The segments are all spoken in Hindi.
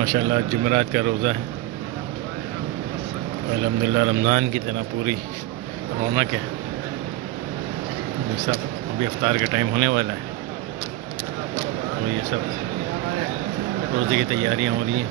माशाल्लाह जुमेरात का रोज़ा है। अल्हम्दुलिल्लाह रमज़ान की तरह पूरी रौनक है। ये सब अभी इफ्तार का टाइम होने वाला है और ये सब रोज़े की तैयारियां हो रही हैं।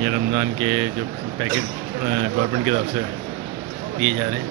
ये रमज़ान के जो पैकेट गवर्नमेंट की तरफ से दिए जा रहे हैं।